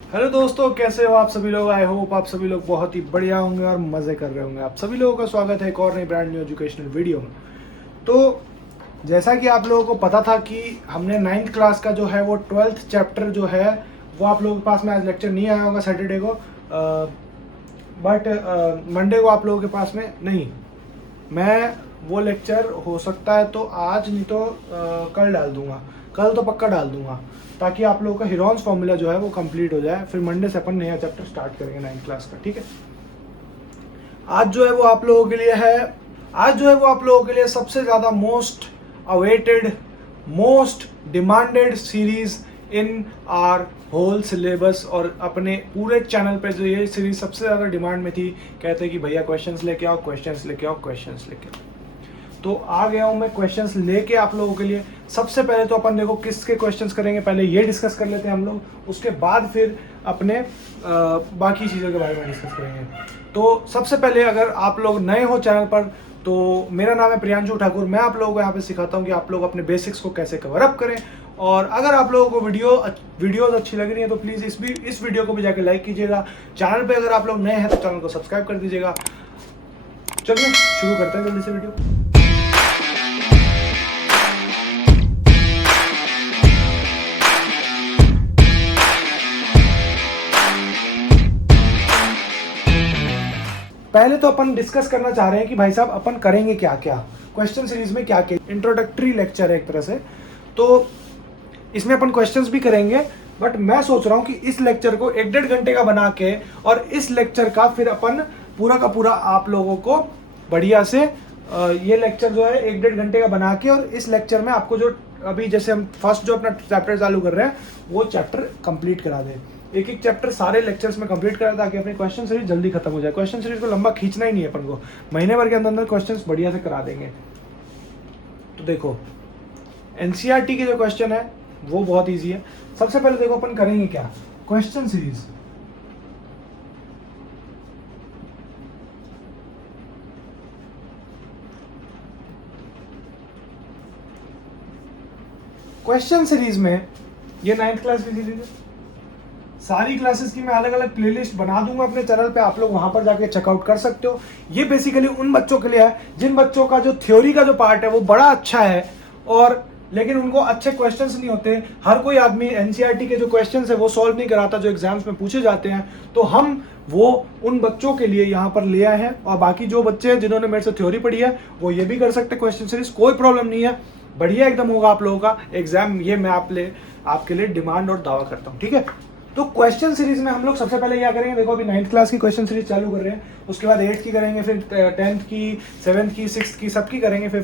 Hello दोस्तों, कैसे हो आप सभी लोग। आई होप आप सभी लोग बहुत ही बढ़िया होंगे और मज़े कर रहे होंगे। आप सभी लोगों का स्वागत है एक और नई ब्रांड न्यू एजुकेशनल वीडियो में। तो जैसा कि आप लोगों को पता था कि हमने 9th क्लास का जो है वो 12th चैप्टर जो है वो आप लोगों के पास में आज लेक्चर नहीं आया होगा सैटरडे को, बट मंडे को आप लोगों के पास में नहीं। मैं वो लेक्चर हो सकता है तो आज नहीं तो कल डाल दूंगा, कल तो पक्का डाल दूंगा, ताकि आप लोगों का हिरॉन्स फॉर्मूला जो है वो कंप्लीट हो जाए। फिर मंडे से अपन नया चैप्टर स्टार्ट करेंगे 9th क्लास का, ठीक है। आज जो है वो आप लोगों के लिए है, आज जो है वो आप लोगों के लिए सबसे ज़्यादा most awaited, most demanded series in our whole syllabus, और अपने पूरे चैनल पे जो ये सीरीज सबसे ज़्यादा डिमांड में थी। कहते हैं कि भैया क्वेश्चंस लेके आओ, क्वेश्चंस लेके आओ, क्वेश्चंस लेके आओ। तो आ गया हूं मैं क्वेश्चंस लेके आप लोगों के लिए। सबसे पहले तो अपन देखो किसके क्वेश्चंस करेंगे, पहले ये डिस्कस कर लेते हैं हम लोग, उसके बाद फिर अपने बाकी चीज़ों के बारे में डिस्कस करेंगे। तो सबसे पहले अगर आप लोग नए हो चैनल पर, तो मेरा नाम है प्रियांशु ठाकुर। मैं आप लोगों को यहाँ पे सिखाता हूँ कि आप लोग अपने बेसिक्स को कैसे कवर अप करें। और अगर आप लोगों को वीडियोस अच्छी लग रही है तो प्लीज़ इस वीडियो को भी जाके लाइक कीजिएगा। चैनल पे अगर आप लोग नए हैं तो चैनल को सब्सक्राइब कर दीजिएगा। चलिए शुरू करते हैं जल्दी से वीडियो। पहले तो अपन डिस्कस करना चाह रहे हैं कि भाई साहब अपन करेंगे क्या क्या क्वेश्चन सीरीज में, क्या क्या इंट्रोडक्टरी लेक्चर है एक तरह से। तो इसमें अपन क्वेश्चंस भी करेंगे, बट मैं सोच रहा हूं कि इस लेक्चर को 1-1.5 घंटे का बना के, और इस लेक्चर का फिर अपन पूरा का पूरा आप लोगों को बढ़िया से ये लेक्चर जो है 1-1.5 घंटे का बना के, और इस लेक्चर में आपको जो अभी जैसे हम फर्स्ट जो अपना चैप्टर चालू कर रहे हैं वो चैप्टर कंप्लीट करा दें। एक एक चैप्टर सारे लेक्चर्स में कंप्लीट करा ताकि अपनी क्वेश्चन सीरीज जल्दी खत्म हो जाए। क्वेश्चन सीरीज को लंबा खींचना ही नहीं है अपन को, महीने भर के अंदर अंदर क्वेश्चंस बढ़िया से करा देंगे। तो देखो एनसीईआरटी के जो क्वेश्चन है वो बहुत इजी है। सबसे पहले देखो अपन करेंगे क्या, क्वेश्चन सीरीज। क्वेश्चन सीरीज में ये 9th क्लास की सीरीज है। सारी क्लासेस की मैं अलग अलग प्लेलिस्ट बना दूंगा अपने चैनल पे, आप लोग वहां पर जाके चेकआउट कर सकते हो। ये बेसिकली उन बच्चों के लिए है जिन बच्चों का जो थ्योरी का जो पार्ट है वो बड़ा अच्छा है, और लेकिन उनको अच्छे क्वेश्चंस नहीं होते। हर कोई आदमी एनसीईआरटी के जो क्वेश्चंस है वो सॉल्व नहीं कराता जो एग्जाम्स में पूछे जाते हैं। तो हम वो उन बच्चों के लिए यहाँ पर ले आए हैं, और बाकी जो बच्चे हैं जिन्होंने मेरे से थ्योरी पढ़ी है वो ये भी कर सकते हैं क्वेश्चन सीरीज, कोई प्रॉब्लम नहीं है। बढ़िया एकदम होगा आप लोगों का एग्जाम, ये मैं आपके लिए डिमांड और दावा करता हूँ, ठीक है। तो क्वेश्चन सीरीज में हम लोग सबसे पहले क्या करेंगे, देखो अभी 9th क्लास की क्वेश्चन सीरीज चालू कर रहे हैं, उसके बाद 8th की करेंगे, फिर 10th की, 7th की, 6th की, सबकी करेंगे। फिर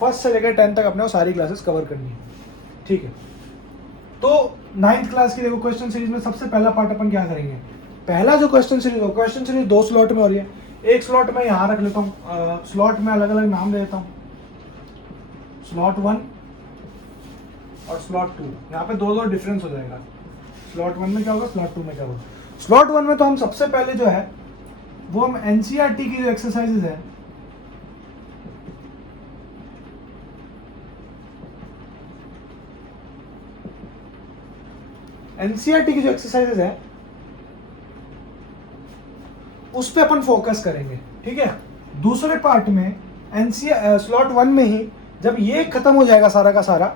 फर्स्ट से लेकर 10th तक अपने को सारी क्लासेस कवर करनी है, ठीक है। तो 9th क्लास की देखो क्वेश्चन सीरीज में सबसे पहला पार्ट अपन क्या करेंगे, पहला जो क्वेश्चन सीरीज हो, क्वेश्चन सीरीज 2 स्लॉट में हो रही है। एक स्लॉट में यहाँ रख लेता हूँ, स्लॉट में अलग अलग नाम दे देता हूँ, स्लॉट 1 और स्लॉट 2। यहाँ पे दो डिफरेंस हो जाएगा, स्लॉट 1 में क्या होगा, स्लॉट 2 में क्या होगा। स्लॉट 1 में तो हम सबसे पहले जो है वो हम एनसीईआरटी की जो एक्सरसाइजेज है, एनसीईआरटी की जो एक्सरसाइजेज है उस पे अपन फोकस करेंगे, ठीक है। दूसरे पार्ट में स्लॉट 1 में ही जब ये खत्म हो जाएगा सारा का सारा,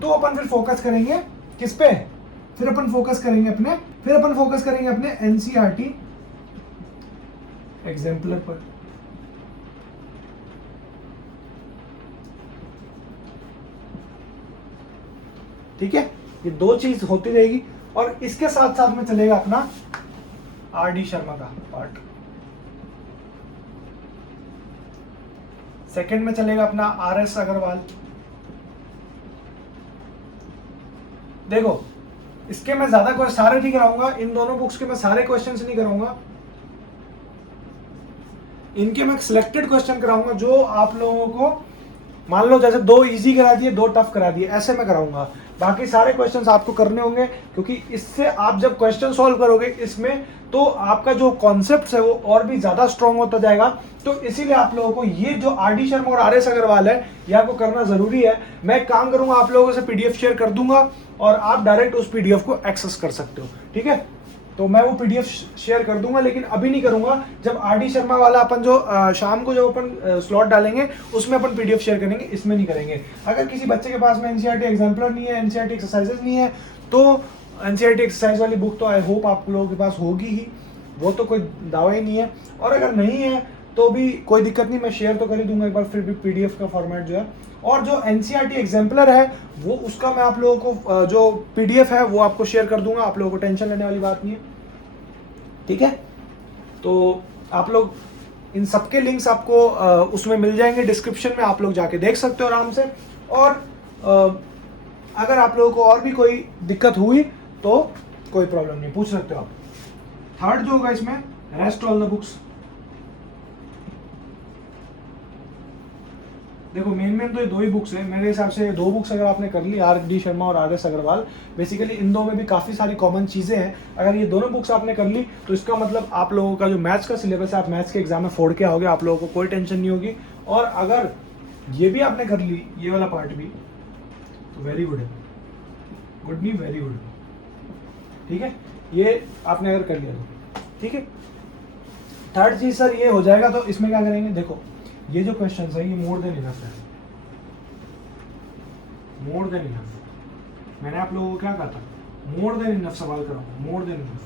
तो अपन फिर फोकस करेंगे किस पे, फिर अपन फोकस करेंगे अपने एनसीईआरटी एग्जाम्पलर पर। ठीक है, ये दो चीज होती रहेगी, और इसके साथ साथ में चलेगा अपना आरडी शर्मा का पार्ट। सेकंड में चलेगा अपना आरएस अग्रवाल। देखो इसके मैं ज्यादा कोई सारे नहीं कराऊंगा, इन दोनों बुक्स के मैं सारे क्वेश्चंस नहीं कराऊंगा, इनके मैं सिलेक्टेड क्वेश्चन कराऊंगा जो आप लोगों को, मान लो जैसे 2 इजी करा दिए, 2 टफ करा दिए, ऐसे मैं कराऊंगा। बाकी सारे क्वेश्चंस आपको करने होंगे, क्योंकि इससे आप जब क्वेश्चन सॉल्व करोगे इसमें, तो आपका जो कॉन्सेप्ट है वो और भी ज्यादा स्ट्रांग होता जाएगा। तो इसीलिए आप लोगों को ये जो आरडी शर्मा और आरएस अग्रवाल है ये आपको करना जरूरी है। मैं काम करूंगा, आप लोगों से पीडीएफ शेयर कर दूंगा और आप डायरेक्ट उस पीडीएफ को एक्सेस कर सकते हो, ठीक है। तो मैं वो पीडीएफ शेयर कर दूंगा, लेकिन अभी नहीं करूंगा। जब आरडी शर्मा वाला अपन जो शाम को जो अपन स्लॉट डालेंगे उसमें अपन पीडीएफ शेयर करेंगे, इसमें नहीं करेंगे। अगर किसी बच्चे के पास में एनसीईआरटी एग्जाम्पलर नहीं है, एनसीईआरटी एक्सरसाइजेस नहीं है, तो एनसीईआरटी एक्सरसाइज वाली बुक तो आई होप आप लोगों के पास होगी ही, वो तो कोई दावा ही नहीं है। और अगर नहीं है तो भी कोई दिक्कत नहीं, मैं शेयर तो कर ही दूंगा एक बार फिर भी पीडीएफ का फॉर्मेट जो है। और जो एनसीईआरटी एग्जाम्पलर है वो उसका मैं आप लोगों को जो पीडीएफ है वो आपको शेयर कर दूंगा, आप लोगों को टेंशन लेने वाली बात नहीं है, ठीक है। तो आप लोग इन सबके लिंक्स आपको उसमें मिल जाएंगे डिस्क्रिप्शन में, आप लोग जाके देख सकते हो आराम से। और अगर आप लोगों को और भी कोई दिक्कत हुई तो कोई प्रॉब्लम नहीं, पूछ सकते हो आप। थर्ड जो होगा इसमें, रेस्ट ऑल द बुक्स। देखो मेन तो ये दो ही बुक्स है मेरे हिसाब से। दो बुक्स अगर आपने कर ली, आर.डी. शर्मा और आर.एस. अग्रवाल, बेसिकली इन दो में भी काफ़ी सारी कॉमन चीज़ें हैं। अगर ये दोनों बुक्स आपने कर ली तो इसका मतलब आप लोगों का जो मैथ्स का सिलेबस है आप मैथ्स के एग्जाम में फोड़ के आओगे, आप लोगों को कोई टेंशन नहीं होगी। और अगर ये भी आपने कर ली, ये वाला पार्ट भी, तो वेरी गुड है, गुड नहीं वेरी गुड, ठीक है। ये आपने अगर कर लिया तो ठीक है। थर्ड चीज़ सर ये हो जाएगा, तो इसमें क्या करेंगे, देखो ये जो क्वेश्चन है ये मोर देन इनफ है, मोर देन इनफ। मैंने आप लोगों को क्या कहा था, मोर देन इनफ सवाल कराऊंगा, more than enough,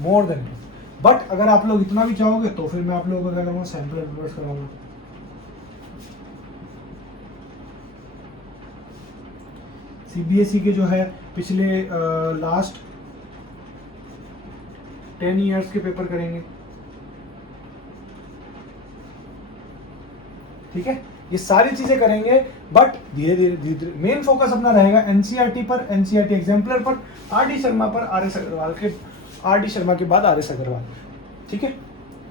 more than enough. But अगर आप लोग इतना भी चाहोगे तो फिर मैं आप लोगों को क्या करूँगा, सैम्पल पेपर्स कराऊंगा। सीबीएसई के जो है पिछले लास्ट 10 ईयर्स के पेपर करेंगे, ठीक है। ये सारी चीजें करेंगे, बट धीरे धीरे मेन फोकस अपना रहेगा एनसीईआरटी पर, एनसीईआरटी एग्जाम्पलर पर, आर.डी. शर्मा पर, आर.एस. अग्रवाल के, आर.डी. शर्मा के बाद आर.एस. अग्रवाल, ठीक है।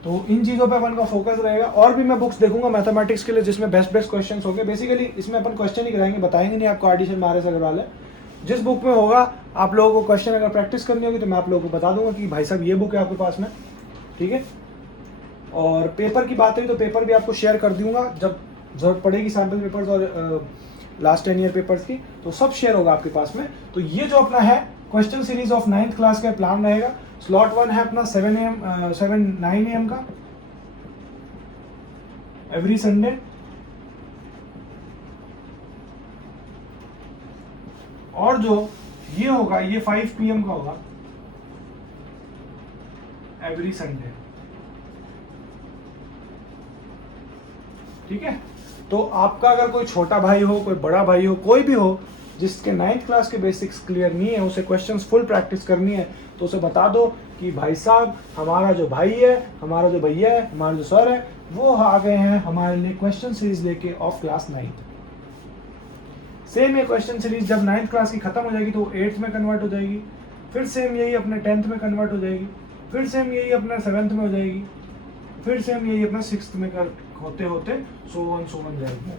तो इन चीजों पे अपन का फोकस रहेगा। और भी मैं बुक्स देखूंगा मैथमेटिक्स के लिए जिसमें बेस्ट क्वेश्चंस होंगे। बेसिकली इसमें अपन क्वेश्चन ही कराएंगे, बताएंगे नहीं आपको आर.डी. शर्मा, आर.एस. अग्रवाल है। जिस बुक में होगा आप लोगों को क्वेश्चन अगर प्रैक्टिस करनी होगी तो मैं आप लोगों को बता दूंगा कि भाई साहब ये बुक है आपके पास में, ठीक है। और पेपर की बात हुई तो पेपर भी आपको शेयर कर दूंगा, जब जरूरत पड़ेगी सैम्पल पेपर्स और लास्ट 10 ईयर पेपर्स की, तो सब शेयर होगा आपके पास में। तो ये जो अपना है question series of 9th class का प्लान रहेगा। स्लॉट 1 है अपना 9 AM का एवरी संडे, और जो ये होगा ये 5 PM का होगा एवरी संडे, ठीक है। तो आपका अगर कोई छोटा भाई हो, कोई बड़ा भाई हो, कोई भी हो जिसके 9th क्लास के बेसिक्स क्लियर नहीं है, उसे क्वेश्चंस फुल प्रैक्टिस करनी है, तो उसे बता दो कि भाई साहब हमारा जो भाई है, हमारा जो भैया है, हमारा जो सर है, वो आ गए हैं हमारे लिए क्वेश्चन सीरीज लेके ऑफ क्लास 9th। सेम ये क्वेश्चन सीरीज जब 9th क्लास की खत्म हो जाएगी तो 8th में कन्वर्ट हो जाएगी, फिर सेम यही अपने 10th में कन्वर्ट हो जाएगी, फिर सेम यही अपना 7th में हो जाएगी, फिर सेम यही अपना 6th में होते होते सो वन जाएगी।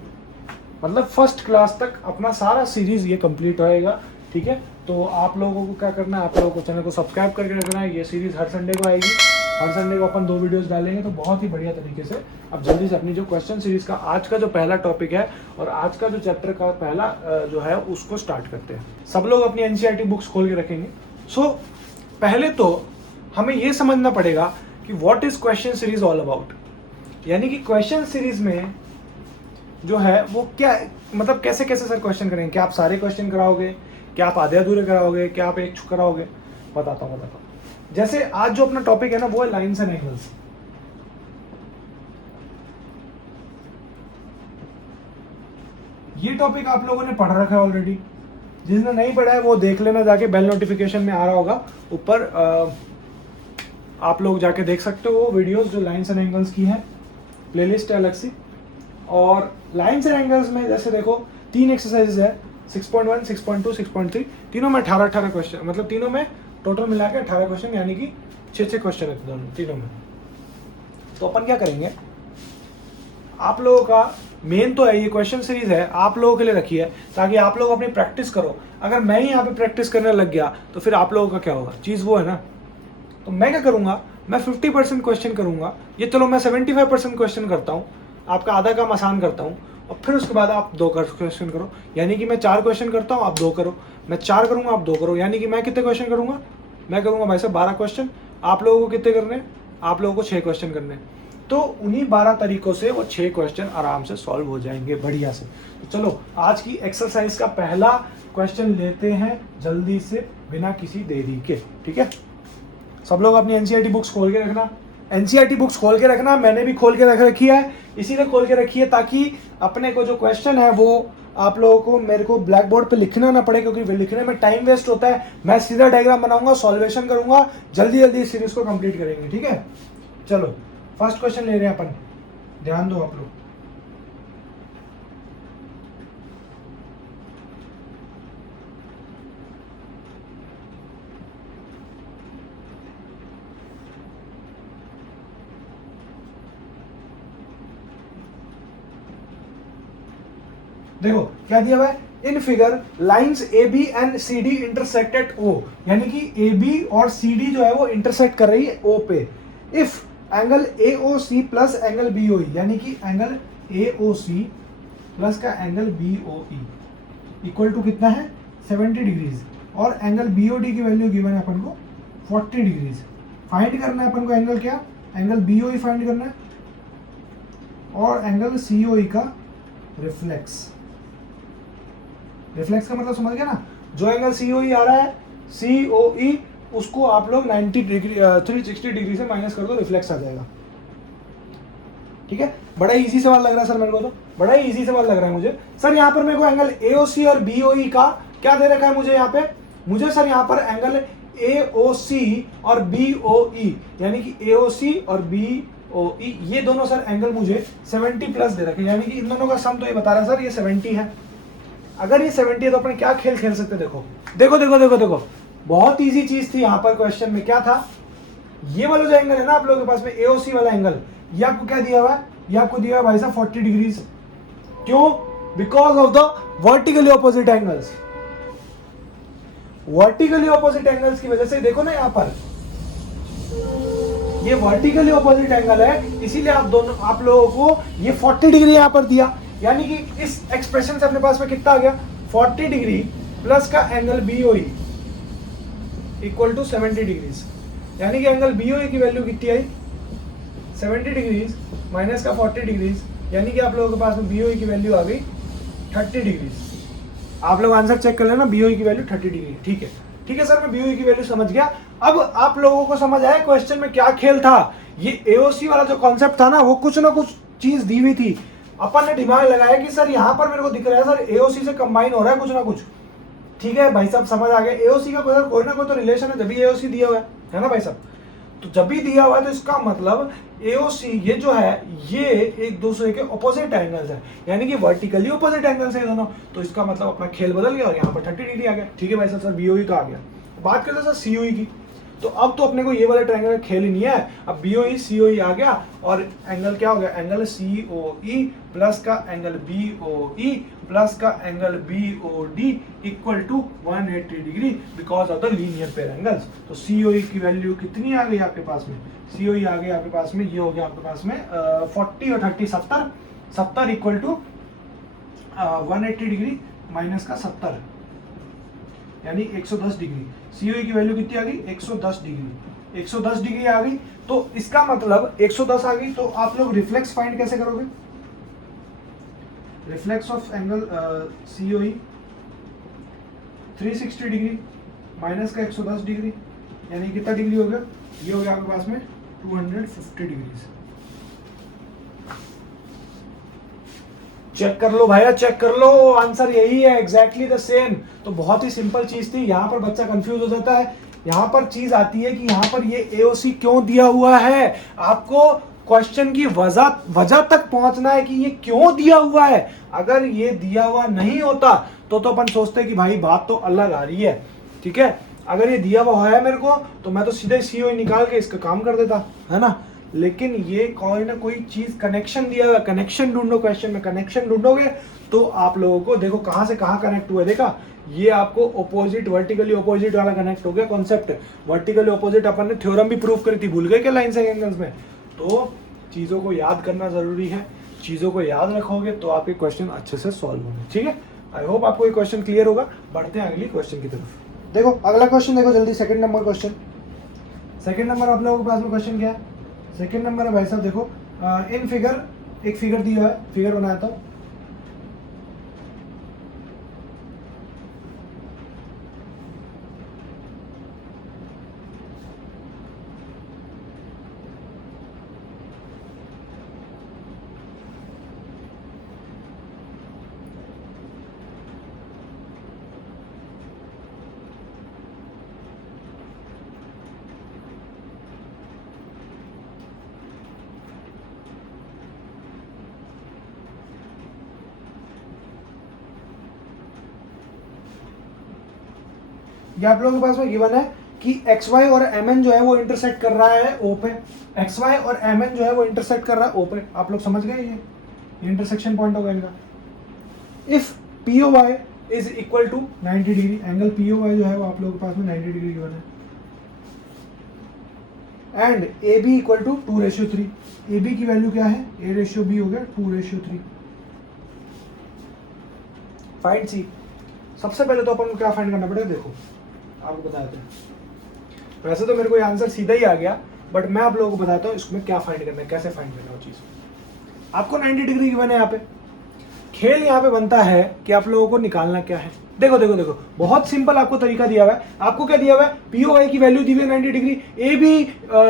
मतलब फर्स्ट क्लास तक अपना सारा सीरीज ये कंप्लीट होएगा, ठीक है। तो आप लोगों को क्या करना है, आप लोगों को चैनल को सब्सक्राइब करके रखना है। ये सीरीज हर संडे को आएगी, हर संडे को अपन 2 वीडियोस डालेंगे, तो बहुत ही बढ़िया तरीके से अब जल्दी से अपनी जो क्वेश्चन सीरीज का आज का जो पहला टॉपिक है और आज का जो चैप्टर का पहला जो है उसको स्टार्ट करते हैं। सब लोग अपनी एनसीईआरटी बुक्स खोल के रखेंगे। सो पहले तो हमें ये समझना पड़ेगा कि what is question series all about, यानी कि क्वेश्चन सीरीज में जो है वो क्या, मतलब कैसे कैसे सर क्वेश्चन करेंगे, क्या आप सारे क्वेश्चन कराओगे, क्या आप आधे अधूरे कराओगे, क्या आप एक कराओगे, बताता हूँ। जैसे आज जो अपना टॉपिक है ना वो है लाइन्स एंड एंगल्स। ये टॉपिक आप लोगों ने पढ़ रखा है ऑलरेडी, जिसने नहीं पढ़ा है वो देख लेना जाके, बेल नोटिफिकेशन में आ रहा होगा ऊपर, आप लोग जाके देख सकते हो वो वीडियोस जो लाइन्स एंड एंगल्स की हैं, प्लेलिस्ट है अलग सी। और लाइन्स एंड एंगल्स में जैसे देखो 3 एक्सरसाइजेज है, 6.1, 6.2, 6.3, तीनों में 18 क्वेश्चन, मतलब तीनों में टोटल मिला के 18 क्वेश्चन, यानी कि 6 क्वेश्चन है दोनों तीनों में। तो अपन क्या करेंगे, आप लोगों का मेन तो है ये क्वेश्चन सीरीज है, आप लोगों के लिए रखी है ताकि आप लोग अपनी प्रैक्टिस करो। अगर मैं ही यहाँ पे प्रैक्टिस करने लग गया तो फिर आप लोगों का क्या होगा, चीज़ वो है ना। तो मैं क्या करूँगा, मैं 50% क्वेश्चन करूँगा, ये चलो मैं 75% क्वेश्चन करता हूँ, आपका आधा काम आसान करता हूँ, और फिर उसके बाद आप 2 क्वेश्चन करो, यानी कि मैं 4 क्वेश्चन करता हूँ, आप 2 करो, मैं 4 करूँगा, आप 2 करो, यानी कि मैं कितने क्वेश्चन करूँगा, मैं करूँगा भाई साहब 12 क्वेश्चन, आप लोगों को कितने करने हैं, आप लोगों को 6 क्वेश्चन करने हैं। तो उन्हीं 12 तरीकों से वो 6 क्वेश्चन आराम से सॉल्व हो जाएंगे बढ़िया से। तो चलो आज की एक्सरसाइज का पहला क्वेश्चन लेते हैं जल्दी से बिना किसी देरी के, ठीक है। सब लोग अपनी एनसीईआरटी बुक्स खोल के रखना, एनसीईआरटी बुक्स खोल के रखना, मैंने भी खोल के रख रखी है, इसीलिए खोल के रखी है ताकि अपने को जो क्वेश्चन है वो आप लोगों को मेरे को ब्लैक बोर्ड पे लिखना ना पड़े, क्योंकि लिखने में टाइम वेस्ट होता है। मैं सीधा डायग्राम बनाऊंगा, सॉल्वेशन करूंगा, जल्दी जल्दी इस सीरीज को कंप्लीट करेंगे, ठीक है। चलो फर्स्ट क्वेश्चन ले रहे हैं अपन, ध्यान दो आप लोग। देखो क्या दिया हुआ है, in figure lines A B and C D intersect at O, यानी कि ए बी और सी डी जो है वो इंटरसेक्ट कर रही है ओ पे। If angle A O C plus angle B O E, यानी कि angle A O C plus का angle B O E equal to कितना है 70 डिग्रीज, और एंगल बी ओ डी की वैल्यू गिवन है अपन को 40 डिग्रीज। फाइंड करना है अपन को एंगल क्या, angle B O E find करना है, और एंगल सी ओ ई का रिफ्लेक्स। रिफ्लेक्स का मतलब समझ गया ना, जो एंगल COE आ रहा है COE उसको आप लोग 90 डिग्री 360 डिग्री से माइनस कर दो, रिफ्लेक्स आ जाएगा, ठीक है। बड़ा इजी सवाल लग रहा है सर मेरे को, तो बड़ा ही इजी सवाल लग रहा है मुझे। सर यहाँ पर मेरे को एंगल AOC और BOE का क्या दे रखा है मुझे यहाँ पे, मुझे सर यहाँ पर एंगल AOC और BOE यानी कि AOC और BOE ये दोनों सर एंगल मुझे 70 प्लस दे रखे, यानी कि इन दोनों का सम तो ये बता रहा है सर ये 70 है। अगर ये 70 है तो अपन क्या खेल खेल सकते हैं, देखो देखो देखो देखो देखो, बहुत इजी चीज थी यहाँ पर। क्वेश्चन में क्या था, ये वाला जो एंगल है ना आप लोगों के पास में AOC वाला एंगल, ये आपको क्या दिया हुआ है, ये आपको दिया हुआ है भाई साहब 40 डिग्रीज। क्यों, because of the vertically opposite angles. Vertically opposite angles की वजह से देखो ना यहाँ पर ये वर्टिकली ऑपोजिट एंगल है, इसीलिए आप लोगों को ये 40 डिग्री यहाँ पर दिया, यानी कि इस एक्सप्रेशन से अपने पास में कितना आ गया 40 डिग्री प्लस का angle BOE equal to 70 degrees, यानी कि एंगल BOE की वैल्यू कितनी आई 70 डिग्रीज माइनस का 40 डिग्रीज, यानी कि आप लोगों के पास में BOE की वैल्यू आ गई 30 डिग्रीज। आप लोग आंसर चेक कर लेना, BOE की वैल्यू 30 डिग्री, ठीक है। ठीक है सर, मैं BOE की वैल्यू समझ गया। अब आप लोगों को समझ आया क्वेश्चन में क्या खेल था। ये AOC वाला जो कॉन्सेप्ट था ना वो कुछ ना कुछ चीज दी हुई थी, अपन ने दिमाग लगाया कि सर यहाँ पर मेरे को दिख रहा है सर AOC से कंबाइन हो रहा है कुछ ना कुछ, ठीक है भाई साहब समझ आ गया। AOC का कोई ना कोई तो रिलेशन है, जब भी AOC दिया हुआ है ना भाई साहब, तो जब भी दिया हुआ है तो इसका मतलब AOC ये जो है ये एक दूसरे के ऑपोजिट एंगल्स है, यानी कि वर्टिकली ऑपोजिट एंगल्स है दोनों, तो इसका मतलब अपना खेल बदल गया और यहाँ पर 30 डिग्री आ गया, ठीक है भाई साहब। सर BOE तो आ गया, बात करते हैं सर COE की। तो अब तो अपने को ये वाला ट्रायंगल खेल ही नहीं है, अब BOE COE आ गया और एंगल क्या हो गया, एंगल COE प्लस का एंगल BOE प्लस का angle BOD equal to 180 degree because of the linear pair angles. तो COE की वैल्यू कितनी आ गई आपके पास में, COE आ गई आपके पास में, ये हो गया आपके पास में 40 और 30 70 इक्वल टू 180 डिग्री माइनस का 70 यानी 110 डिग्री। COE की वैल्यू कितनी आ गई 110 डिग्री, 110 डिग्री आ गई। तो इसका मतलब 110 आ गई, तो आप लोग रिफ्लेक्स फाइंड कैसे करोगे, reflex of angle COE 360 degree minus का 110 डिग्री यानी कितना डिग्री हो गया, ये हो गया आपके पास में 250 डिग्री। चेक कर लो भैया, चेक कर लो, आंसर यही है एग्जैक्टली द सेम। तो बहुत ही सिंपल चीज थी, यहाँ पर बच्चा कंफ्यूज हो जाता है। यहाँ पर चीज आती है कि यहाँ पर ये AOC क्यों दिया हुआ है, आपको क्वेश्चन की वजह तक पहुंचना है कि ये क्यों दिया हुआ है। अगर ये दिया हुआ नहीं होता तो अपन सोचते कि भाई बात तो अलग आ रही है, ठीक है। अगर ये दिया हुआ है मेरे को तो मैं तो सीधे COE निकाल के इसका काम कर देता, है ना। लेकिन ये कोई ना कोई चीज कनेक्शन दिया हुआ, कनेक्शन ढूंढो, क्वेश्चन में कनेक्शन ढूंढोगे तो आप लोगों को देखो कहां से कहां कनेक्ट हुआ, देखा ये आपको ऑपोजिट वर्टिकली ऑपोजिट वाला कनेक्ट हो गया कॉन्सेप्ट। वर्टिकली ऑपोजिट अपन ने थ्योरम भी प्रूव करी थी, भूल गए क्या लाइन से एंगल्स में। तो चीजों को याद करना जरूरी है, चीजों को याद रखोगे तो आपके क्वेश्चन अच्छे से सॉल्व होंगे, ठीक है। आई होप आपको ये क्वेश्चन क्लियर होगा। बढ़ते हैं अगली क्वेश्चन की तरफ। देखो अगला क्वेश्चन देखो जल्दी, second number question. Second number आप लोगों के पास में क्वेश्चन क्या है? सेकंड नंबर है भाई साहब, देखो इन फिगर, एक फिगर दी हुआ है, फिगर बनाया था। ये आप लोगों के पास में गिवन है कि एक्स वाई और एम एन जो है वो इंटरसेक्ट कर रहा है ओ पे। एक्स वाई और एम एन जो है वो इंटरसेक्ट कर रहा है ओ पे। आप लोग समझ गए? ये इंटरसेक्शन पॉइंट होगा इनका। If P O Y is equal to 90 degree, angle P O Y जो है वो आप लोगों के पास में 90 डिग्री गिवन है। And A B equal to 2:3। A B की वैल्यू क्या है? ए रेशियो बी हो गया 2:3। Find C. सबसे पहले तो अपन को क्या फाइंड करना पड़ेगा, देखो आपको बताते हैं। वैसे तो मेरे को आंसर सीधा ही आ गया, बट मैं आप लोगों को बताता हूँ इसमें क्या फाइंड करना है, कैसे फाइंड करना है वो चीज़। आपको 90 डिग्री गिवन है यहाँ पे। खेल यहाँ पे बनता है कि आप लोगों को निकालना क्या है। देखो देखो देखो, बहुत सिंपल आपको तरीका दिया हुआ है। आपको क्या दिया हुआ है? पी ओ वाई की वैल्यू दी हुई है 90 डिग्री, ए बी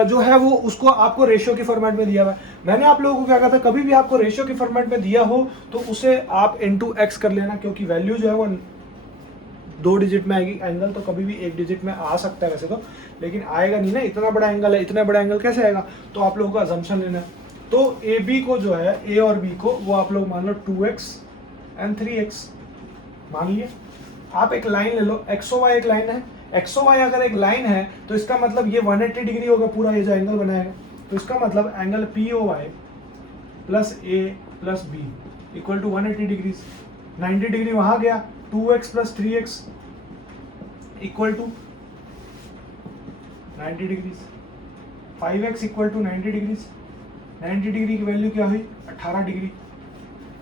जो है वो उसको आपको रेशियो के फॉर्मेट में दिया हुआ है। मैंने आप लोगों को क्या कहा था, कभी भी आपको रेशियो के फॉर्मेट में दिया हो तो उसे आप इनटू एक्स कर लेना, क्योंकि वैल्यू जो है वो 2 डिजिट में आएगी। एंगल तो कभी भी 1 डिजिट में आ सकता है वैसे तो, लेकिन आएगा नहीं ना, इतना बड़ा एंगल है, इतना बड़ा एंगल कैसे आएगा? तो आप लोगों को अजम्पशन लेना है। तो ए बी को जो है, ए और बी को वो आप लोग मान लो 2x एंड 3x मान लिए। आप एक लाइन ले लो, एक्सो वाई एक लाइन है। एक्सो वाई अगर एक लाइन है तो इसका मतलब ये 180 डिग्री होगा पूरा, ये जो एंगल बनाएगा। तो इसका मतलब angle P O Y plus A plus B equal to 180 degrees. 90 degree वहां गया, 2x plus 3x equal to 90 degrees. 5x equal to 90 degrees. 90 degree की वैल्यू क्या हुई? 18 डिग्री।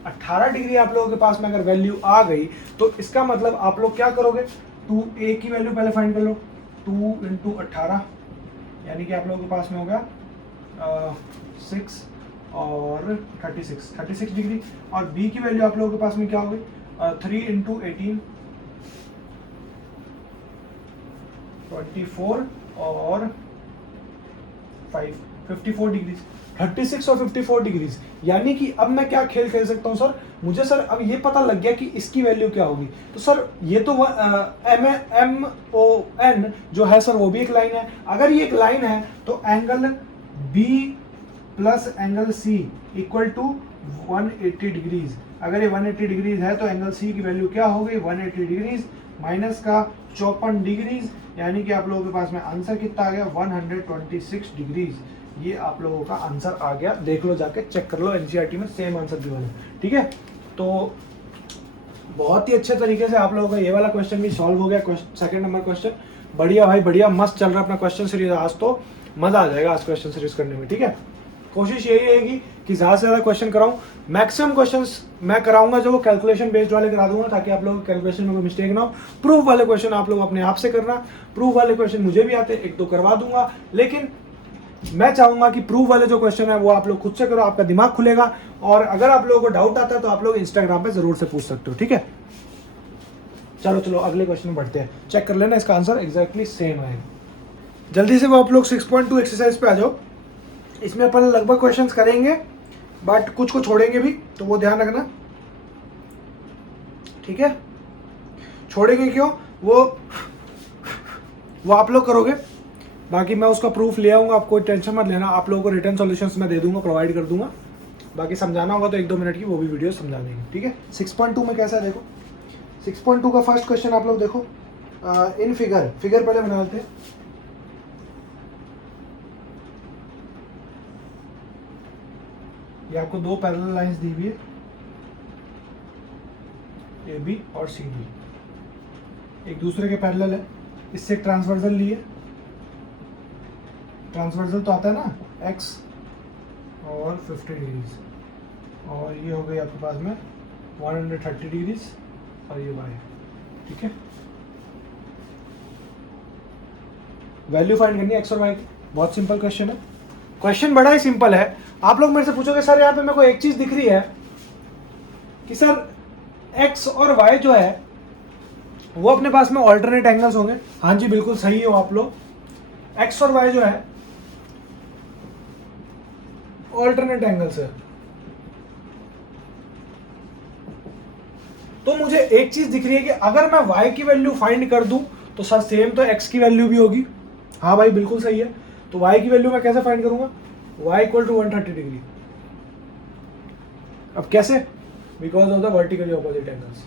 18 डिग्री आप लोगों के पास में अगर वैल्यू आ गई तो इसका मतलब आप लोग क्या करोगे? 2a की वैल्यू पहले फाइंड कर लो, 2 इंटू 18 यानी कि आप लोगों के पास में हो गया 6 और 36 डिग्री। और b की वैल्यू आप लोगों के पास में क्या हो गई? 3 इंटू 18 24 और 5 54 डिग्रीज। 36 और 54 डिग्रीज, यानी कि अब मैं क्या खेल खेल सकता हूं सर? मुझे सर अब ये पता लग गया कि इसकी वैल्यू क्या होगी। तो सर ये तो एम ओ एन जो है सर वो भी एक लाइन है। अगर ये एक लाइन है तो angle B plus angle C equal to 180 degrees. अगर ये 180 डिग्रीज है तो एंगल सी की वैल्यू क्या हो गई? 180 डिग्रीज माइनस का 54 डिग्रीज, यानी कि आप लोगों के पास में आंसर कितना आ गया? 126 डिग्रीज। ये आप लोगों का आंसर आ गया। देख लो, जाके चेक कर लो, एनसीईआरटी में सेम आंसर गिवन है। ठीक है, तो बहुत ही अच्छे तरीके से आप लोगों का ये वाला क्वेश्चन भी सॉल्व हो गया। सेकंड नंबर क्वेश्चन बढ़िया भाई, बढ़िया मस्त चल रहा है अपना क्वेश्चन सीरीज। आज तो मजा आ जाएगा आज क्वेश्चन सीरीज करने में। ठीक है, कोशिश यही रहेगी कि ज़्यादा से ज़्यादा क्वेश्चन कराऊं। मैक्सिमम क्वेश्चंस मैं कराऊंगा जो वो कैलकुलेशन बेस्ड वाले करा दूंगा, ताकि आप लोगों को कैलकुलेशन में कोई मिस्टेक ना हो। प्रूफ वाले क्वेश्चन आप लोग अपने आप से करना। प्रूफ वाले क्वेश्चन मुझे भी आते, एक दो करवा दूंगा, लेकिन मैं चाहूंगा कि प्रूफ वाले जो क्वेश्चन है वो आप लोग खुद से करो, आपका दिमाग खुलेगा। और अगर आप लोगों को डाउट आता है तो आप लोग इंस्टाग्राम पे जरूर से पूछ सकते हो। ठीक है, चलो चलो अगले क्वेश्चन में बढ़ते हैं। चेक कर लेना, इसका आंसर एग्जैक्टली सेम है। जल्दी से वो आप लोग 6.2 एक्सरसाइज पे आ जाओ। इसमें अपन लगभग क्वेश्चंस करेंगे, बट कुछ को छोड़ेंगे भी, तो वो ध्यान रखना। ठीक है, छोड़ेंगे क्यों? वो आप लोग करोगे, बाकी मैं उसका प्रूफ ले आऊंगा। आपको टेंशन मत लेना, आप लोगों को रिटर्न सॉल्यूशंस मैं दे दूंगा, प्रोवाइड कर दूंगा। बाकी समझाना होगा तो 1-2 मिनट की वो भी वीडियो समझा देंगे। ठीक है, 6.2 में कैसा है देखो। 6.2 का फर्स्ट क्वेश्चन आप लोग देखो, इन फिगर पहले बना लेते हैं। ये आपको 2 पैरेलल लाइंस दी हुई है, ए बी और सी डी, एक दूसरे के पैरेलल है। इससे एक ट्रांसवर्सल ली है। ट्रांसवर्सल तो आता है ना, एक्स और 50 डिग्रीज, और ये हो गई आपके पास में 130 डिग्रीज, और ये वाई। ठीक है, वैल्यू फाइंड करनी है एक्स और वाई की। बहुत सिंपल क्वेश्चन है, क्वेश्चन बड़ा ही सिंपल है। आप लोग मेरे से पूछोगे सर यहाँ पे मेरे को एक चीज दिख रही है कि सर एक्स और वाई जो है वो अपने पास में ऑल्टरनेट एंगल्स होंगे। हाँ जी बिल्कुल सही हो आप लोग, एक्स और वाई जो है ऑल्टरनेट एंगल्स है। तो मुझे एक चीज दिख रही है कि अगर मैं y की वैल्यू फाइंड कर दूं तो सर सेम तो x की वैल्यू भी होगी। हाँ भाई बिल्कुल सही है। तो y की वैल्यू मैं कैसे फाइंड करूंगा, y इक्वल टू 130 डिग्री। अब कैसे, because of the vertically opposite angles.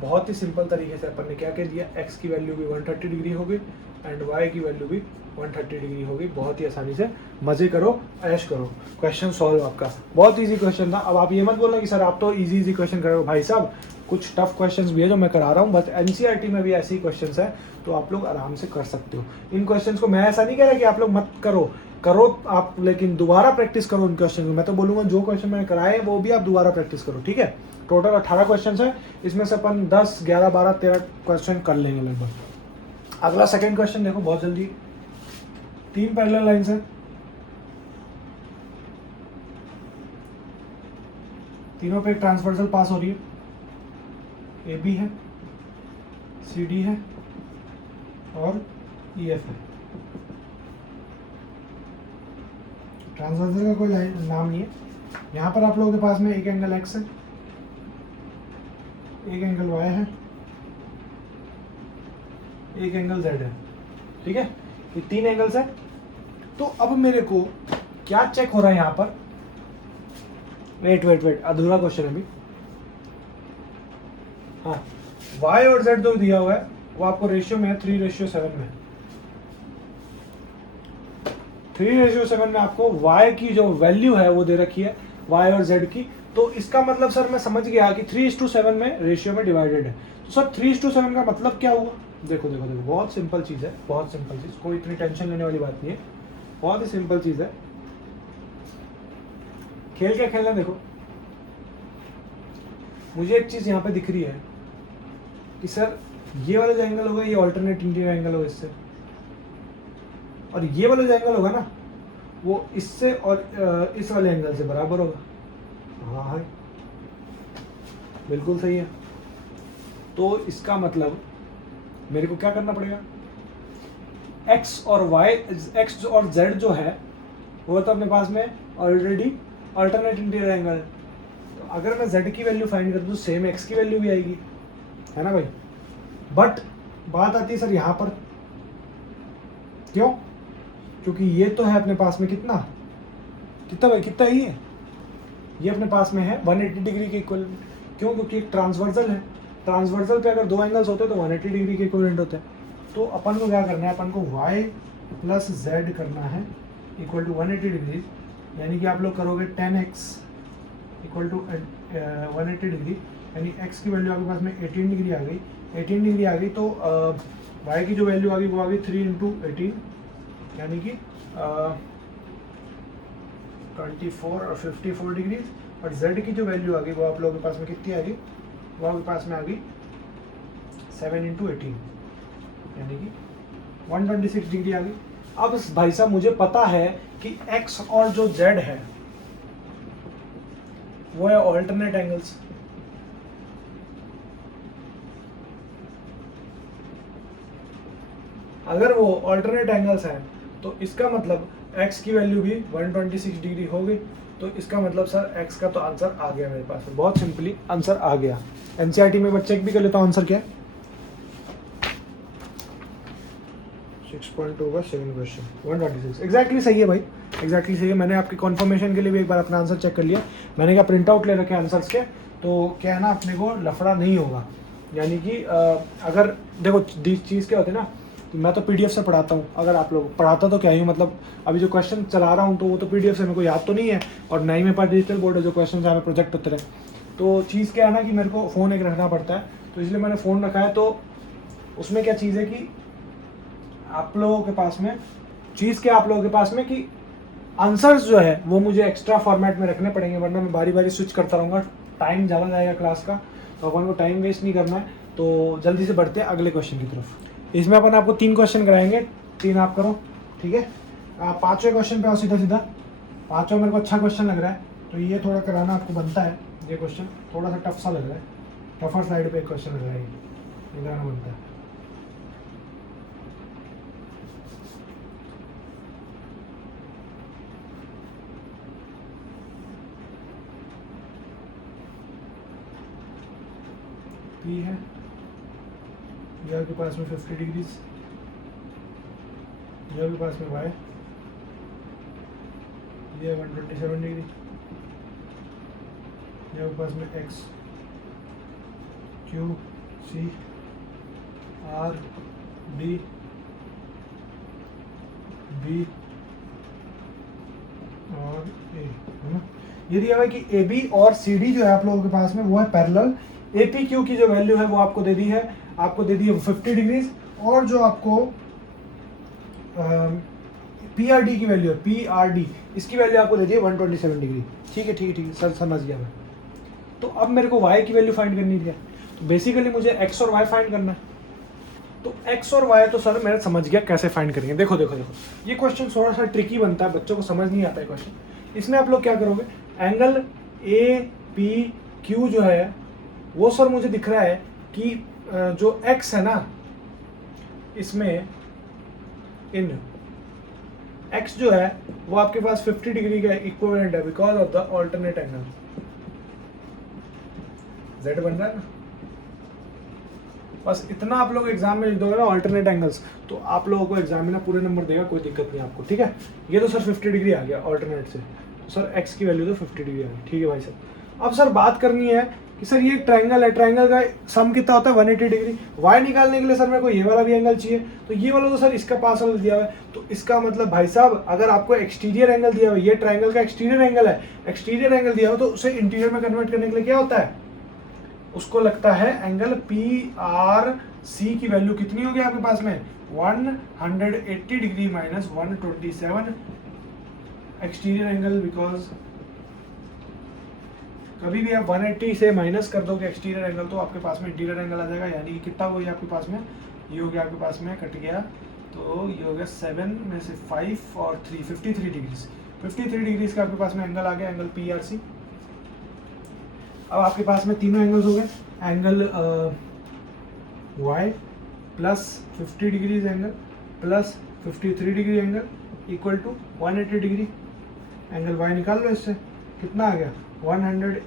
बहुत ही सिंपल तरीके से अपन ने क्या कह दिया, x की वैल्यू भी 130 डिग्री होगी एंड y की वैल्यू भी 130 डिग्री होगी। बहुत ही आसानी से, मजे करो, ऐश करो, क्वेश्चन सॉल्व आपका। बहुत इजी क्वेश्चन था। अब आप ये मत बोलना कि सर आप तो इजी क्वेश्चन कर रहे हो। भाई साहब कुछ टफ क्वेश्चंस भी है जो मैं करा रहा हूँ, बस एनसीईआरटी में भी ऐसे ही क्वेश्चंस है, तो आप लोग आराम से कर सकते हो इन क्वेश्चंस को। मैं ऐसा नहीं कह रहा कि आप लोग मत करो, करो आप, लेकिन दोबारा प्रैक्टिस करो उन क्वेश्चन को। मैं तो बोलूँगा जो क्वेश्चन मैंने कराए वो भी आप दोबारा प्रैक्टिस करो, ठीक है। टोटल 18 क्वेश्चन है, इसमें से अपन 10, 11, 12, 13 क्वेश्चन कर लेंगे लगभग। अगला सेकंड क्वेश्चन देखो बहुत जल्दी। 3 पैरेलल लाइंस है, तीनों पे एक ट्रांसवर्सल पास हो रही है, ए बी है, सी डी है और ई एफ है। ट्रांसवर्सल का कोई नाम नहीं है। यहाँ पर आप लोगों के पास में एक एंगल एक्स है, एक एंगल वाई है, एक एंगल जेड है, ठीक है। ये 3 एंगल्स है। तो अब मेरे को क्या चेक हो रहा है यहाँ पर, वेट अधूरा क्वेश्चन है अभी। हाँ, y और z जो दिया हुआ है वो आपको रेशियो में है 3:7 में। 3:7 में आपको y की जो वैल्यू है वो दे रखी है, y और z की। तो इसका मतलब सर मैं समझ गया कि 3:7 में रेशियो में डिवाइडेड है। तो सर 3:7 का मतलब क्या हुआ, देखो देखो देखो, बहुत सिंपल चीज़ है, बहुत सिंपल चीज़, कोई इतनी टेंशन लेने वाली बात नहीं है, बहुत ही सिंपल चीज़ है। खेल क्या खेलना, देखो मुझे एक चीज़ यहाँ पे दिख रही है कि सर ये वाला जो एंगल होगा ये ऑल्टरनेट इंटीरियर एंगल होगा इससे, और ये वाला जो एंगल होगा ना वो इससे और इस वाले एंगल से बराबर होगा। हाँ हाँ बिल्कुल सही है। तो इसका मतलब मेरे को क्या करना पड़ेगा, x और y, x और z जो है वो तो अपने पास में ऑलरेडी ऑल्टरनेट इंटीरियर एंगल है। तो अगर मैं z की वैल्यू फाइंड कर दूँ सेम x की वैल्यू भी आएगी, है ना भाई। बट बात आती है सर यहाँ पर, क्यों, क्योंकि ये तो है अपने पास में कितना कितना भाई, कितना ही है, ये अपने पास में है 180 डिग्री के इक्वल। क्यों, क्योंकि एक ट्रांसवर्सल है, ट्रांसवर्सल पे अगर 2 एंगल्स होते हैं तो 180 डिग्री के इक्वलेंट होते हैं। तो अपन को क्या करना है, अपन को y प्लस z करना है इक्वल टू 180 डिग्री, यानी कि आप लोग करोगे 10x इक्वल टू 180 डिग्री, यानी x की वैल्यू आपके पास में 18 डिग्री आ गई, 18 डिग्री आ गई। तो y की जो वैल्यू आ गई वो आ गई 3 × 18, यानी कि 24 और 54 डिग्री। और z की जो वैल्यू आ गई वो आप लोगों के पास में कितनी आ गई, वो आपके पास में आ गई 7 × 18, यानी कि 126 डिग्री आ गई। अब भाई साहब मुझे पता है कि x और जो z है वो है ऑल्टरनेट एंगल्स। अगर वो ऑल्टरनेट एंगल्स हैं तो इसका मतलब x की वैल्यू भी 126 डिग्री हो गई। तो इसका मतलब सर x का तो आंसर आ गया मेरे पास, बहुत सिंपली आंसर आ गया। एनसीईआरटी में मैं चेक भी कर लेता हूँ आंसर क्या है। 6.2 का 7 क्वेश्चन 126 एग्जैक्टली सही है भाई, एग्जैक्टली सही है। मैंने आपके कॉन्फर्मेशन के लिए भी एक बार अपना आंसर चेक कर लिया। मैंने क्या प्रिंट आउट ले रखे आंसर्स के, तो क्या है ना अपने को लफड़ा नहीं होगा। यानी कि अगर देखो चीज़ क्या होती है ना, तो मैं तो पीडीएफ से पढ़ाता हूँ, अगर आप लोग पढ़ाता तो क्या ही मतलब, अभी जो क्वेश्चन चला रहा हूँ तो वो तो पीडीएफ से मेरे को याद तो नहीं है, और ना ही मेरे पास डिजिटल बोर्ड है जो क्वेश्चन जहाँ पे प्रोजेक्ट होते रहे। तो चीज़ क्या है ना कि मेरे को फ़ोन एक रखना पड़ता है, तो इसलिए मैंने फ़ोन रखा है। तो उसमें क्या चीज़ है कि आप लोगों के पास में चीज़ क्या, आप लोगों के पास में कि आंसर्स जो है वो मुझे एक्स्ट्रा फॉर्मेट में रखने पड़ेंगे, वरना मैं बारी बारी स्विच करता रहूँगा, टाइम ज़्यादा जाएगा क्लास का। तो अपन को टाइम वेस्ट नहीं करना है, तो जल्दी से बढ़ते हैं अगले क्वेश्चन की तरफ। इसमें अपन आपको 3 क्वेश्चन कराएंगे, 3 आप करो, ठीक है। आप 5वें क्वेश्चन पे आओ सीधा सीधा। 5वां मेरे को अच्छा क्वेश्चन लग रहा है, तो ये थोड़ा कराना आपको बनता है। ये क्वेश्चन थोड़ा सा टफ सा लग रहा है, टफर साइड पे एक क्वेश्चन लग रहा है, ये कराना बनता है। पी है, ये आपके पास में 50 डिग्रीज, ये आपके पास में वाई, ये 127 डिग्री, ये आपके पास में X, Q, C, R, D, B और ए, है ना। ये दिया हुआ है कि ए बी और सी डी जो है आप लोगों के पास में वो है पैरेलल। ए पी क्यू की जो वैल्यू है वो आपको दे दी है, आपको दे दी है 50 डिग्रीज, और जो आपको पी आर डी की वैल्यू है, पी आर डी, इसकी वैल्यू आपको दे दी है 127 डिग्री। ठीक है ठीक है ठीक है सर, समझ गया मैं। तो अब मेरे को y की वैल्यू फाइंड करनी है, तो बेसिकली मुझे x और y फाइंड करना है। तो x और y तो सर मैं समझ गया कैसे फाइंड करेंगे। देखो देखो देखो, ये क्वेश्चन थोड़ा सा ट्रिकी बनता है, बच्चों को समझ नहीं आता है क्वेश्चन। इसमें आप लोग क्या करोगे, एंगल ए पी क्यू जो है वो सर मुझे दिख रहा है कि जो x है ना, इसमें इन x जो है वो आपके पास 50 डिग्री का इक्विवेलेंट है because of the alternate angle. z बन रहा है ना, बस इतना आप लोग एग्जाम में लिख दोगे ना ऑल्टरनेट एंगल्स, तो आप लोगों को एग्जामिनर पूरे नंबर देगा, कोई दिक्कत नहीं आपको, ठीक है। ये तो सर 50 डिग्री आ गया ऑल्टरनेट से, तो सर x की वैल्यू तो 50 डिग्री आ गई, ठीक है भाई साहब। अब सर बात करनी है कि सर ये ट्रायंगल है, ट्रायंगल का सम कितना होता है 180 डिग्री। y निकालने के लिए सर मेरे को ये वाला भी एंगल चाहिए, तो ये वाला तो सर इसका पास वाला दिया हुआ है, तो इसका मतलब भाई साहब अगर आपको एक्सटीरियर एंगल दिया हुआ है, ये ट्रायंगल का एक्सटीरियर एंगल है, एक्सटीरियर एंगल दिया हुआ तो उसे इंटीरियर में कन्वर्ट करने के लिए क्या होता है, उसको लगता है एंगल पी आर सी की वैल्यू कितनी होगी आपके पास में 180 degree minus 127 exterior angle, because कभी भी आप 180 से माइनस कर दोगे एक्सटीरियर एंगल तो आपके पास में इंटीरियर एंगल आ जाएगा, यानी कि कितना हो गया आपके पास में, ये हो गया आपके पास में, कट गया तो ये हो गया 7 में से 5 और 3 53 डिग्रीज, 53 डिग्रीज का आपके पास में एंगल आ गया, एंगल पी आर सी। अब आपके पास में तीनों एंगल्स हो गए, angle y plus 50 degrees angle plus 53 degree angle equal to 180 degree. Angle y निकाल लो, इससे कितना आ गया 100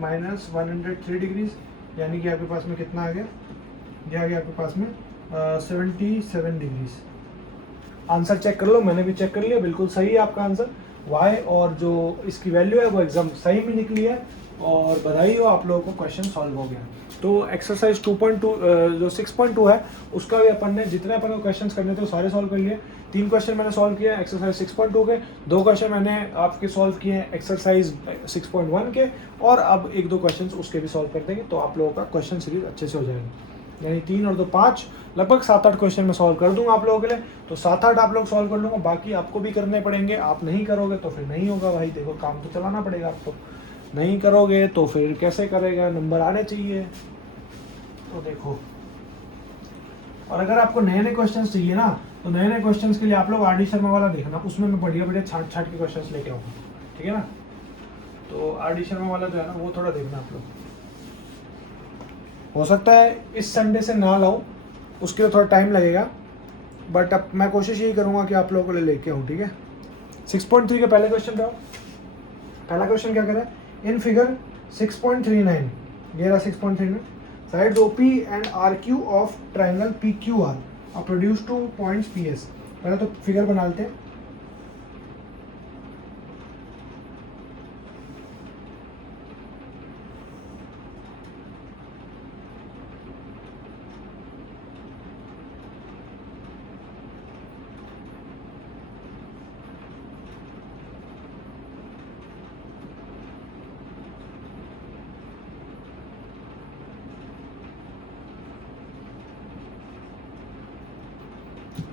माइनस 103 डिग्रीज, यानी कि आपके पास में कितना आ गया, ये आ गया आपके पास में 77 डिग्रीज। आंसर चेक कर लो, मैंने भी चेक कर लिया, बिल्कुल सही है आपका आंसर। y और जो इसकी वैल्यू है वो एग्जाम सही में निकली है, और बधाई हो आप लोगों को, क्वेश्चन सॉल्व हो गया। तो एक्सरसाइज 2.2 जो 6.2 है उसका भी अपन ने जितने अपन को क्वेश्चंस करने थे वो सारे सॉल्व कर लिए। 3 क्वेश्चन मैंने सॉल्व किया एक्सरसाइज 6.2 के, 2 क्वेश्चन मैंने आपके सॉल्व किए हैं एक्सरसाइज 6.1 के, और अब 1-2 क्वेश्चन उसके भी सॉल्व कर देंगे, तो आप लोगों का क्वेश्चन सीरीज अच्छे से हो जाएगी। यानी 3 और 2 5 लगभग 7-8 क्वेश्चन मैं सॉल्व कर दूंगा आप लोगों के लिए, तो 7-8 आप लोग सॉल्व कर लूँगा, बाकी आपको भी करने पड़ेंगे। आप नहीं करोगे तो फिर नहीं होगा भाई, देखो काम तो चलाना पड़ेगा आपको, नहीं करोगे तो फिर कैसे करेगा, नंबर आने चाहिए। तो देखो, और अगर आपको नए नए क्वेश्चंस चाहिए ना, तो नए नए क्वेश्चंस के लिए आप लोग आर डी शर्मा वाला देखना, उसमें मैं बढ़िया बढ़िया छाट छाट के क्वेश्चंस लेके आऊँगा, ठीक है ना। तो आर डी शर्मा वाला जो है ना वो थोड़ा देखना आप लोग, हो सकता है इस संडे से ना लाऊं, उसके लिए थोड़ा टाइम लगेगा, बट अब मैं कोशिश यही करूँगा कि आप लोगों को लेके आऊँ, ठीक है। 6.3 के पहले क्वेश्चन पे आओ। पहला क्वेश्चन क्या करें, इन फिगर 6.39, ये रहा 6.39, sides OP and RQ of triangle PQR are produced to points PS। पहले तो फिगर बना लेते हैं।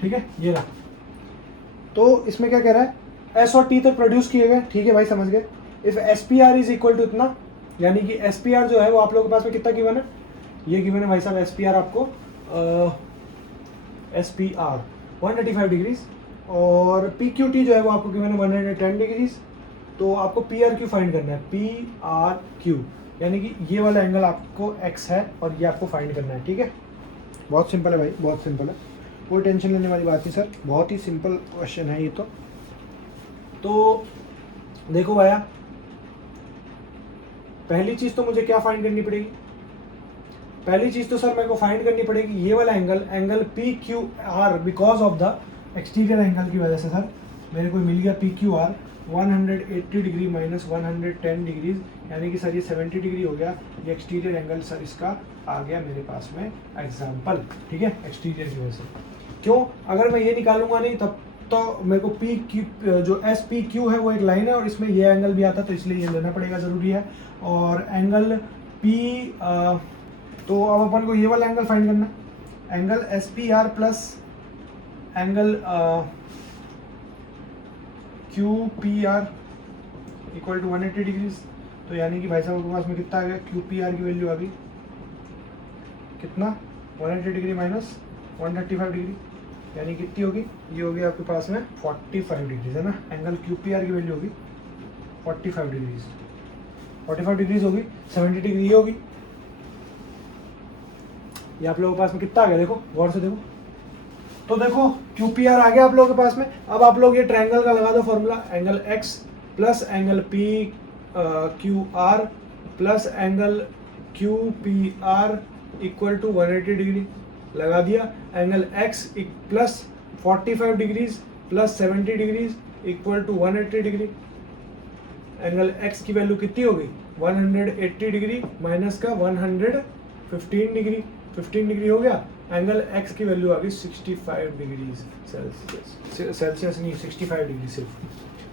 ठीक है, ये रहा। तो इसमें क्या कह रहा है, एस और टी तक प्रोड्यूस किए गए, ठीक है भाई समझ गए। If S P R is equal to इतना, यानी कि एस पी आर जो है वो आप लोगों के पास में कितना गिवन है, ये गिवन है भाई साहब एस पी आर आपको एस पी आर 135 डिग्रीज, और पी क्यू टी जो है वो आपको गिवन है 110 डिग्रीज। तो आपको पी आर क्यू फाइंड करना है, पी आर क्यू, यानी कि ये वाला एंगल आपको एक्स है और ये आपको फाइंड करना है। ठीक है, बहुत सिंपल है भाई, बहुत सिंपल है, कोई टेंशन लेने वाली बात नहीं सर, बहुत ही सिंपल क्वेश्चन है ये तो देखो भैया, पहली चीज़ तो मुझे क्या फाइंड करनी पड़ेगी, पहली चीज़ तो सर मेरे को फाइंड करनी पड़ेगी ये वाला angle P Q are, because of the exterior angle की वजह से सर मेरे को मिल गया P Q are 180 degree minus 110 degrees, यानी कि सर ये 70 डिग्री हो गया, ये एक्सटीरियर एंगल सर इसका आ गया मेरे पास में एग्जाम्पल। ठीक है, एक्सटीरियर की वजह से, क्यों, अगर मैं ये निकालूंगा नहीं तब तो मेरे को पी क्यू जो एस पी क्यू है वो एक लाइन है और इसमें ये एंगल भी आता है, तो इसलिए ये लेना पड़ेगा, ज़रूरी है। और एंगल पी तो अब अपन को ये वाला एंगल फाइंड करना है, angle S P R plus angle Q P R equal to 180 degrees. तो यानी कि भाई साहब के पास में कितना आ गया, क्यू पी आर की वैल्यू आ गई कितना, 180 डिग्री माइनस 135 डिग्री, यानी कितनी होगी, ये होगी आपके पास में 45 डिग्रीज, है ना। एंगल क्यू पी आर की वैल्यू होगी 45 डिग्रीज, 45 डिग्रीज होगी, 70 डिग्री ये होगी। ये आप लोगों के पास में कितना आ गया, देखो गौर से देखो, तो देखो क्यू पी आर आ गया आप लोगों के पास में। अब आप लोग ये ट्रायंगल का लगा दो formula, angle X plus angle P Q R plus angle Q P R equal to 180 degree लगा दिया, angle X plus 45 degrees plus 70 degrees equal to 180 degree. Angle X की वैल्यू कितनी हो गई, 180 डिग्री माइनस का 115 डिग्री, 15 डिग्री हो गया। Angle X की वैल्यू आ गई 65 डिग्री सेल्सियस नहीं 65 डिग्री सिर्फ।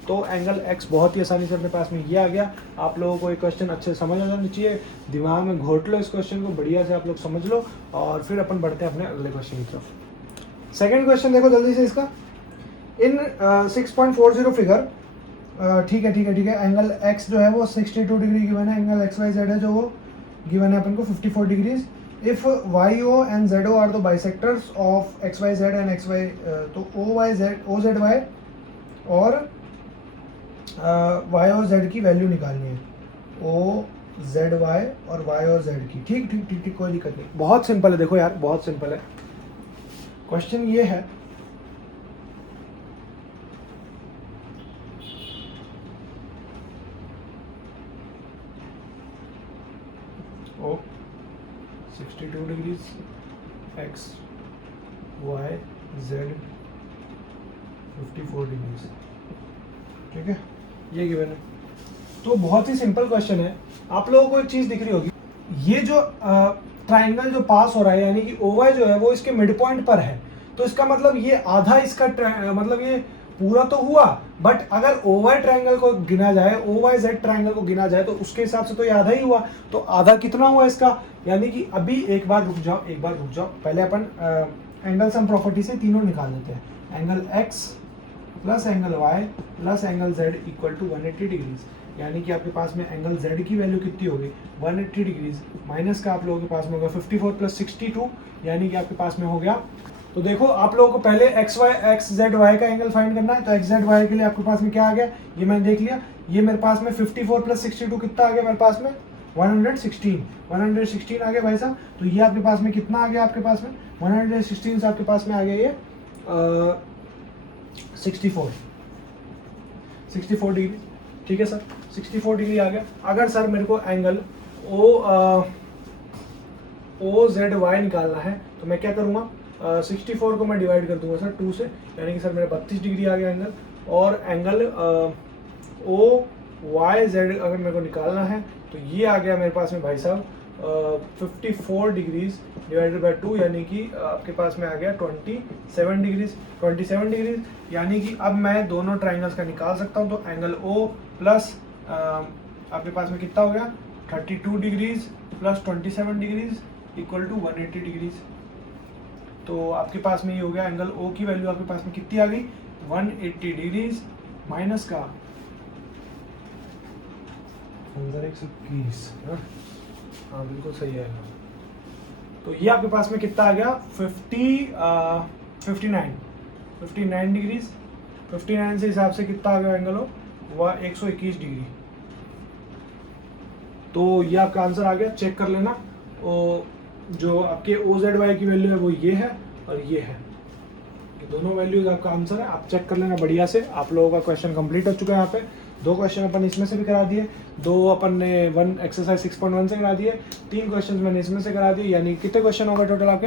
तो एंगल एक्स बहुत ही आसानी से अपने पास में ये आ गया। आप लोगों को ये क्वेश्चन अच्छे से समझ आ जाना चाहिए, दिमाग में घोट लो इस क्वेश्चन को, बढ़िया से आप लोग समझ लो, और फिर अपन बढ़ते हैं अपने अगले क्वेश्चन की तरफ। सेकेंड क्वेश्चन देखो जल्दी से इसका, इन 6.40 फिगर, ठीक है ठीक है ठीक है, एंगल एक्स जो है वो 62 डिग्री गिवन है, एंगल एक्स वाई जेड है जो वो गिवन है अपन को 54 degrees. If Y O and Z O are the bisectors of X Y Z and X Y, तो O Y Z O Z Y और वाई और जेड की वैल्यू निकालनी है, ओ जेड वाई और वाई और जेड की। ठीक ठीक ठीक ठीक, कोई दिक्कत नहीं, बहुत सिंपल है, देखो यार बहुत सिंपल है। क्वेश्चन ये है, O 62 degrees X Y Z 54 degrees, ठीक है, ये गिवन है। तो बहुत ही सिंपल क्वेश्चन है। आप लोगों को एक चीज दिख रही होगी, ये जो ट्राइंगल जो पास हो रहा है, यानी कि ओवाई जो है वो इसके मिड पॉइंट पर है, तो इसका मतलब ये आधा इसका मतलब ये पूरा तो हुआ, बट अगर ओवाई ट्राइंगल को गिना जाए, ओवाई जेड ट्राइंगल को गिना जाए, तो उसके हिसाब से तो ये आधा ही हुआ। तो आधा कितना हुआ इसका, यानी कि अभी एक बार रुक जाओ, एक बार रुक जाओ, पहले अपन एंगल सम प्रॉपर्टी से तीनों निकाल देते हैं। Angle X plus angle Y plus angle Z equal to 180 degrees, यानी कि आपके पास में एंगल जेड की वैल्यू कितनी होगी 180 डिग्रीज, माइनस का आप लोगों के पास में होगा 54 प्लस 62, यानी कि आपके पास में हो गया। तो देखो आप लोगों को पहले एक्स जेड वाई का एंगल फाइंड करना है, तो एक्स जेड वाई के लिए आपके पास में क्या आ गया, ये मैंने देख लिया, ये मेरे पास में 54 प्लस 62 कितना आ गया मेरे पास में 116 आ गया भाई साहब। तो ये आपके पास में कितना आ गया, आपके पास में 116 से आपके पास में आ गया ये 64 डिग्री, ठीक है सर, 64 डिग्री आ गया। अगर सर मेरे को एंगल ओ जेड वाई निकालना है, तो मैं क्या करूँगा, 64 को मैं डिवाइड कर दूंगा सर 2 से, यानी कि सर मेरा 32 डिग्री आ गया एंगल। और एंगल ओ वाई जेड अगर मेरे को निकालना है, तो ये आ गया मेरे पास में भाई साहब 54 डिग्रीज डिवाइडेड बाय 2, यानी कि आपके पास में आ गया 27 डिग्रीज, यानी कि अब मैं दोनों ट्राइंगल्स का निकाल सकता हूँ। तो एंगल ओ प्लस आपके पास में कितना हो गया 32 degrees plus 27 degrees equal to 180 degrees. तो आपके पास में ये हो गया, एंगल ओ की वैल्यू आपके पास में कितनी आ गई 180 डिग्रीज माइनस का आंसर 121 है। हाँ बिल्कुल सही है। तो ये आपके पास में कितना आ गया 59 डिग्रीज। 59 से हिसाब से कितना आ गया एंगल हो वह 121 डिग्री। तो ये आपका आंसर आ गया, चेक कर लेना। और जो आपके OZY की वैल्यू है वो ये है और ये है, ये दोनों वैल्यूज आपका आंसर है। आप चेक कर लेना बढ़िया से। आप लोगों का क्वेश्चन कंप्लीट हो चुका है। यहाँ पे 2 क्वेश्चन अपन इसमें से भी करा दिए, 2 अपन ने एक्सरसाइज 6.1 से करा दिए, 3 क्वेश्चन मैंने इसमें से करा दिए। यानी कितने क्वेश्चन हो गए टोटल आपके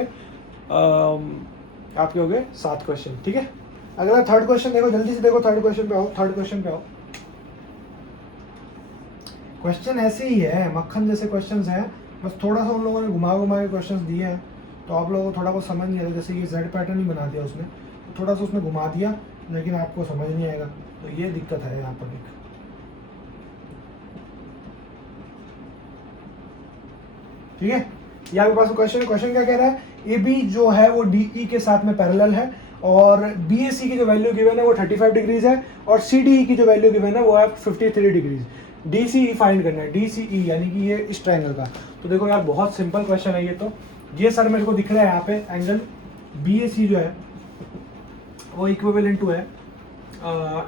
हो गए 7 क्वेश्चन। ठीक है, अगला थर्ड क्वेश्चन देखो, जल्दी से देखो। थर्ड क्वेश्चन पे आओ, थर्ड क्वेश्चन पे आओ। क्वेश्चन ऐसे ही है, मक्खन जैसे क्वेश्चंस हैं, बस थोड़ा सा उन लोगों ने घुमा के क्वेश्चंस दिए हैं, तो आप लोगों को थोड़ा बहुत समझ नहीं आएगा। जैसे ये Z पैटर्न ही बना दिया उसने, तो थोड़ा सा उसने घुमा दिया, लेकिन आपको समझ नहीं आएगा। तो ये दिक्कत है यहाँ पर एक। ठीक है, ये आपके पास क्वेश्चन क्या कह रहा है, AB जो है वो DE के साथ में पैरेलल है, और BAC की जो वैल्यू गिवन है वो 35 डिग्रीज है, और CDE की जो वैल्यू गिवन है वो है 53 डिग्रीज। DCE फाइंड करना है, DCE यानी कि ये इस ट्रायंगल का। तो देखो यार बहुत सिंपल क्वेश्चन है ये। तो ये सर मेरे को दिख रहा है यहाँ पे एंगल BAC जो है वो इक्विवेलेंट टू है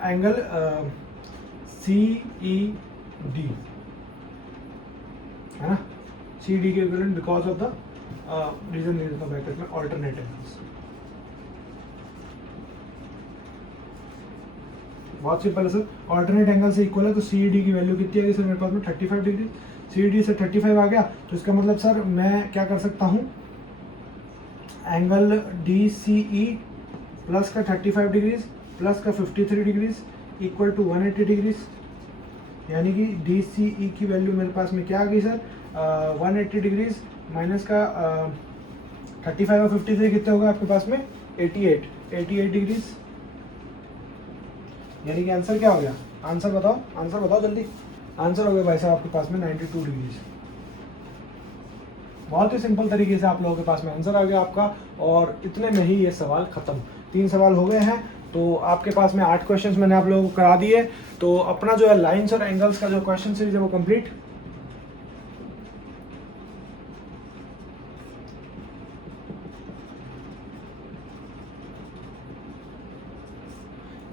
एंगल CED, है ना। CD के equivalent because of the reason दे देता हूं ब्रैकेट में, ऑल्टरनेट एंगल्स। बहुत सिंपल है सर, ऑल्टरनेट एंगल से इक्वल है, तो CED की वैल्यू कितनी आएगी सर मेरे पास में 35 डिग्री। CED से 35 आ गया, तो इसका मतलब सर मैं क्या कर सकता हूँ, एंगल DCE प्लस का 35 डिग्रीज प्लस का 53 डिग्रीज इक्वल टू 180 डिग्रीज। यानी कि DCE की वैल्यू मेरे पास में क्या आ गई सर, 180 डिग्रीज माइनस का 35 और 53 कितने होगा आपके पास में 88 डिग्रीज। यानी कि आंसर क्या हो गया, आंसर बताओ जल्दी। आंसर हो गया भाई साहब आपके पास में 92 डिग्रीज। बहुत ही सिंपल तरीके से आप लोगों के पास में आंसर आ गया आपका, और इतने में ही ये सवाल खत्म। 3 सवाल हो गए हैं, तो आपके पास में 8 क्वेश्चंस मैंने आप लोगों को करा दिए। तो अपना जो है लाइंस और एंगल्स का जो क्वेश्चन सीरीज है वो कंप्लीट।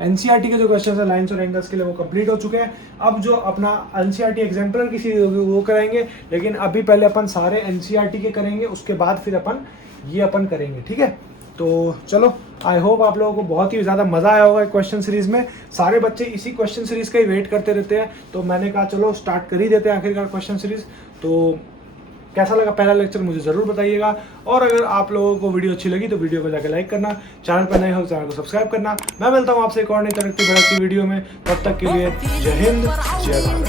NCERT के जो क्वेश्चन है लाइंस और एंगल्स के लिए वो कंप्लीट हो चुके हैं। अब जो अपना NCERT एग्जाम्पलर की सीरीज होगी वो कराएंगे, लेकिन अभी पहले अपन सारे NCERT के करेंगे, उसके बाद फिर अपन करेंगे। ठीक है, तो चलो, आई होप आप लोगों को बहुत ही ज़्यादा मज़ा आया होगा क्वेश्चन सीरीज में। सारे बच्चे इसी क्वेश्चन सीरीज का ही वेट करते रहते हैं, तो मैंने कहा चलो स्टार्ट कर ही देते हैं आखिरकार क्वेश्चन सीरीज। तो कैसा लगा पहला लेक्चर मुझे ज़रूर बताइएगा, और अगर आप लोगों को वीडियो अच्छी लगी तो वीडियो को जाकर लाइक करना, चैनल पर नए हो चैनल को सब्सक्राइब करना। मैं मिलता हूँ आपसे एक और नई तरक्की बढ़ती वीडियो में, तब तक के लिए जय हिंद, जय भारत।